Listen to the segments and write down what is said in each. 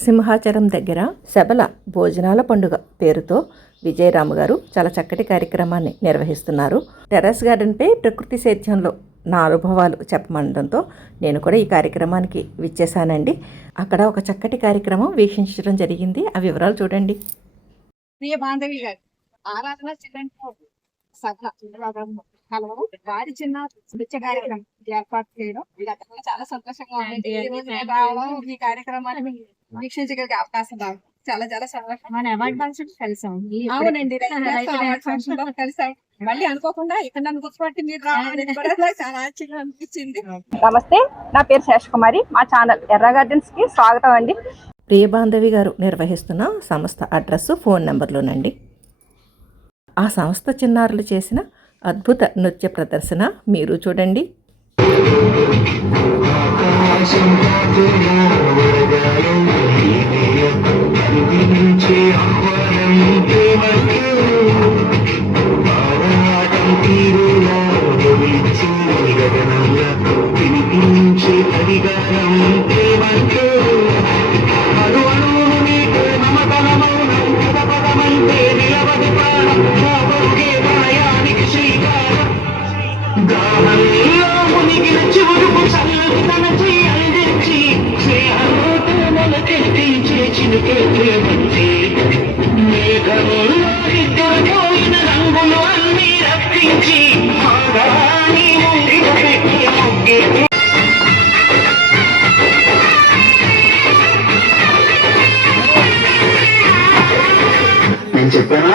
సింహాచలం దగ్గర శబల భోజనాల పండుగ పేరుతో విజయరాము గారు చాలా చక్కటి కార్యక్రమాన్ని నిర్వహిస్తున్నారు. టెర్రస్ గార్డెన్పై ప్రకృతి సేద్యంలో నా అనుభవాలు చెప్పమండంతో నేను కూడా ఈ కార్యక్రమానికి విచ్చేశానండి. అక్కడ ఒక చక్కటి కార్యక్రమం వీక్షించడం జరిగింది. ఆ వివరాలు చూడండి. ప్రియ బాంధవి గారు ఆరాధన వారి చిన్న నృత్య కార్యక్రమం ఏర్పాటు చేయడం చాలా సంతోషంగా ఉంది. ఈ కార్యక్రమాన్ని వీక్షించగలిగే అవకాశం చాలా చాలా సంతోషం. మన అవార్డ్ ఫంక్షన్ కలిసాం. అవునండి, ఫంక్షన్ లో కలిసాం. మళ్ళీ అనుకోకుండా ఇక్కడ నన్ను గుర్తుపట్టి మీరు రావాలని కూడా చాలా ఆశ్చర్యంగా అనిపించింది. నమస్తే, నా పేరు శేషకుమారి. మా ఛానల్ ఎర్ర గార్డెన్స్ కి స్వాగతం అండి. ప్రియబాంధవి గారు నిర్వహిస్తున్న సంస్థ అడ్రస్, ఫోన్ నెంబర్లోనండి. ఆ సంస్థ చిన్నారులు చేసిన అద్భుత నృత్య ప్రదర్శన మీరు చూడండి. నేను చెప్పానా?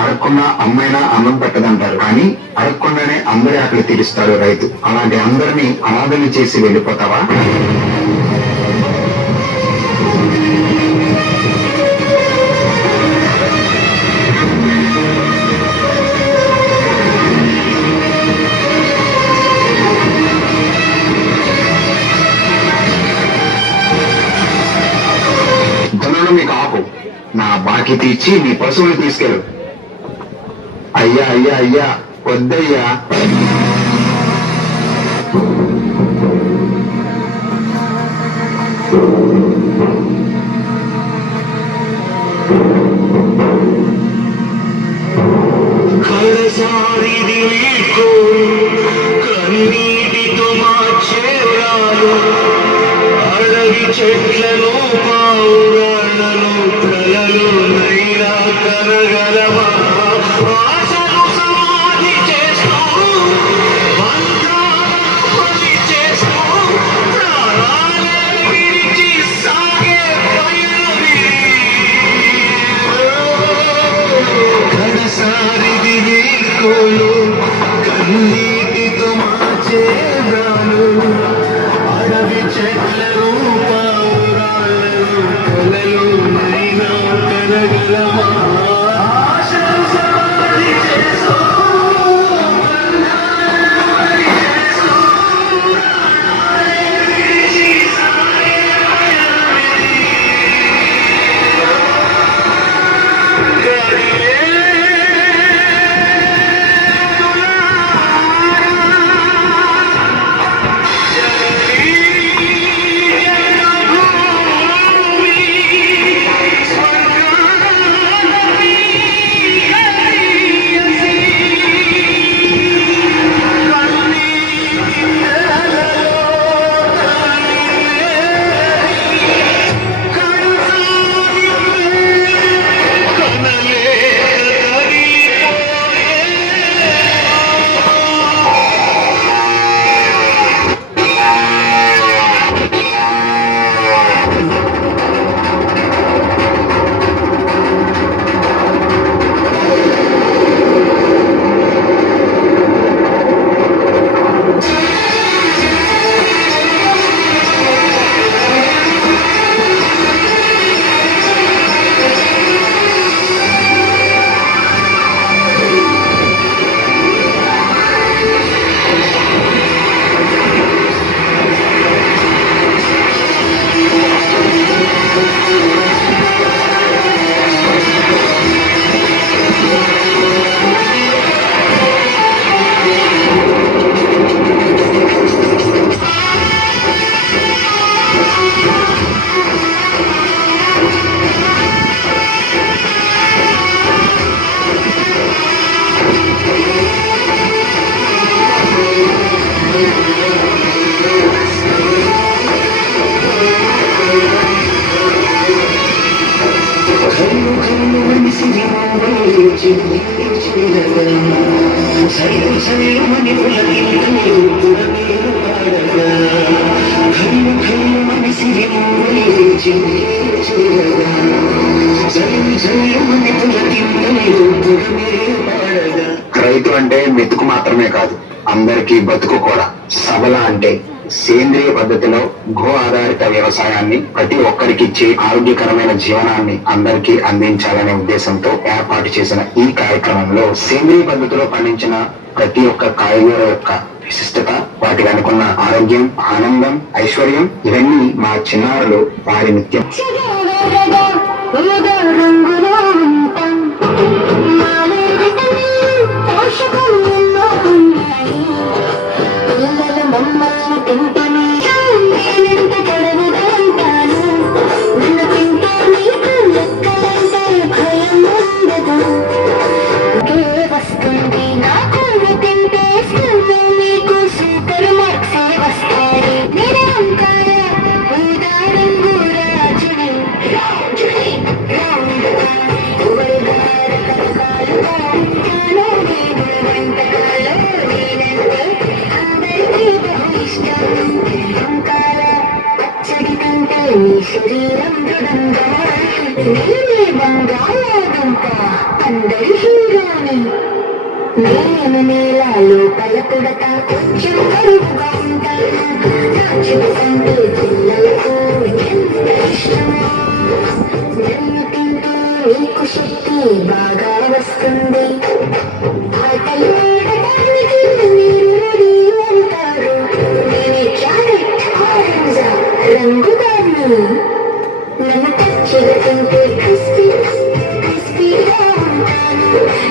అడగకుండా అమ్మైనా అన్నం పెట్టదంటారు, కానీ అడగకుండానే అందరి ఆకలి తీరుస్తాడు రైతు. అలాంటి అందరినీ అనాథలు చేసి వెళ్ళిపోతావా? ధనులు మీకు ఆపు, నా బాకీ తీర్చి నీ పశువులు తీసుకెళ్ళు. అయ్యా అయ్యా అయ్యా వద్దయ్యా. కన్నీటితో మార్చేవారు అడవి చెట్లను పావురాళ్ళను కలలు నైనా కనగలవా? కన్నీటితో మార్చేవారు అడవి చెట్లను పావురాళ్ళను రైతు అంటే మెతుకు మాత్రమే కాదు, అందరికీ బతుకు కూడా. సబల అంటే సేంద్రియ పద్ధతిలో గో ఆధారిత వ్యవసాయాన్ని ప్రతి ఒక్కరికి ఇచ్చే ఆరోగ్యకరమైన జీవనాన్ని అందరికీ అందించాలనే ఉద్దేశంతో ఏర్పాటు చేసిన ఈ కార్యక్రమంలో సేంద్రియ పద్ధతిలో పండించిన ప్రతి ఒక్క కాయగూర యొక్క విశిష్టత, వాటి వెనుకున్న ఆరోగ్యం, ఆనందం, ఐశ్వర్యం ఇవన్నీ మా చిన్నారులు వారి నిత్యం నేలలో పలకడత కొంచెం కరువుగా ఉంటాను పిల్లలకు ఎంత ఇష్టమో జన్మతింటే నీకు శక్తి బాగా వస్తుంది ఆటలు ఆడటానికి మీరు రెడీ అంటారు నేనే క్యారెట్ ఆరెంజ్ రంగుదాన్ని నన్ను పచ్చిగా తింటే క్రిస్పీ క్రిస్పీగా ఉంటాను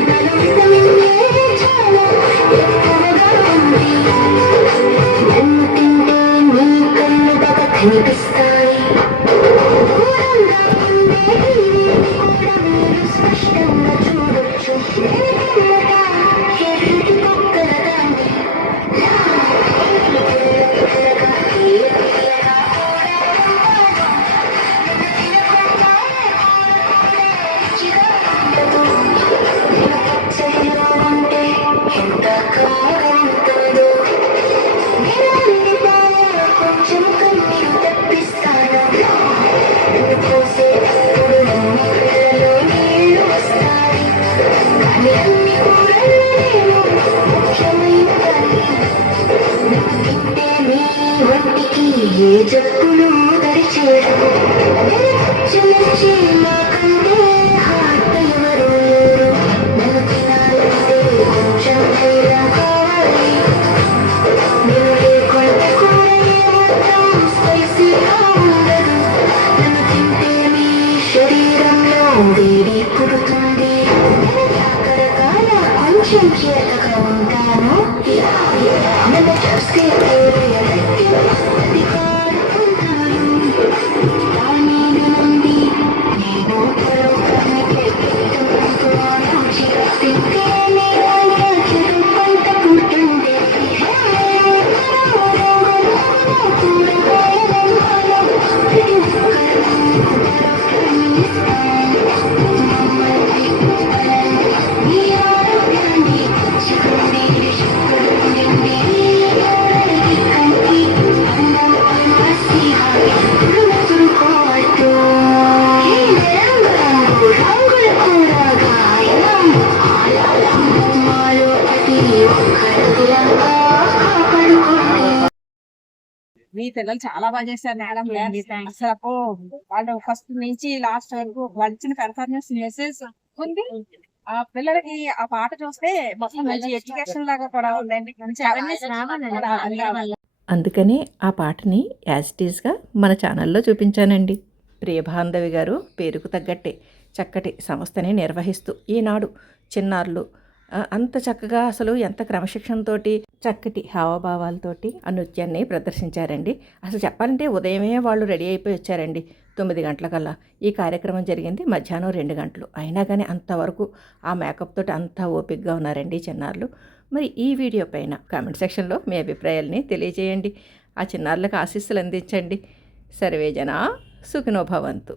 నన్ను చాలా ఎక్కువగా ఉంది నన్ను తింటే నీ కళ్ళు బాగా కనిపిస్తాయి దూరంగా ఉండేది కూడా మీరు స్పష్టంగా చూడొచ్చు ఎదుటి పక్కన దాన్ని కొంచెం కన్నీరు తెప్పిస్తాను పోసేటప్పుడు నీళ్ళలో నీళ్ళు వస్తాయి కానీ అన్ని కూరల్లోనేమో ముఖ్యమైనది తింటే మీ ఒంటికి ఏ జబ్బులు దరిచేయడం చిలిచి నాకంటే హార్ట్ ఎవరు లేరు నన్ను తినాలంటే కొంచెం ధైర్యం కావాలి నేను లేకుంటే కూడా ఏమాత్రం స్పైసీగా ఉండదు నన్ను తింటే మీ శరీరంలో వేడి పుడుతుంది రకరకాల కొంచెం చేతగా ఉంటాను నన్ను చూస్తే అధికారుకుంటాను దాని నుండి నేను పరోక్షానికి పెట్టుకుంటున్నాను తింటే నేను పంట పుట్టిందే మీ పిల్లలు చాలా బాగా చేశారు మేడం. అసలు అప్పు వాళ్ళు ఫస్ట్ నుంచి లాస్ట్ వరకు వాళ్ళు ఇచ్చిన పెర్ఫార్మెన్స్ మెసేజ్ ఉంది. ఆ పిల్లలకి ఆ పాట చూస్తే మొత్తం మంచి ఎడ్యుకేషన్ లాగా కూడా ఉందండి. అందుకని ఆ పాటని యాజ్ ఇట్ ఈస్గా మన ఛానల్లో చూపించానండి. ప్రియబాంధవి గారు పేరుకు తగ్గట్టే చక్కటి సంస్థని నిర్వహిస్తూ ఈనాడు చిన్నారులు అంత చక్కగా అసలు ఎంత క్రమశిక్షణతోటి చక్కటి హావభావాలతోటి ఆ నృత్యాన్ని ప్రదర్శించారండి. అసలు చెప్పాలంటే ఉదయమే వాళ్ళు రెడీ అయిపోయి వచ్చారండి. 9 గంటలకల్లా ఈ కార్యక్రమం జరిగింది మధ్యాహ్నం 2 గంటలు అయినా కానీ అంతవరకు ఆ మేకప్ తోటి అంతా ఓపికగా ఉన్నారండి చిన్నారులు. మరి ఈ వీడియో పైన కామెంట్ సెక్షన్లో మీ అభిప్రాయాలని తెలియజేయండి. ఆ చిన్నారులకు ఆశీస్సులు అందించండి. సర్వేజన సుఖినో భవంతు.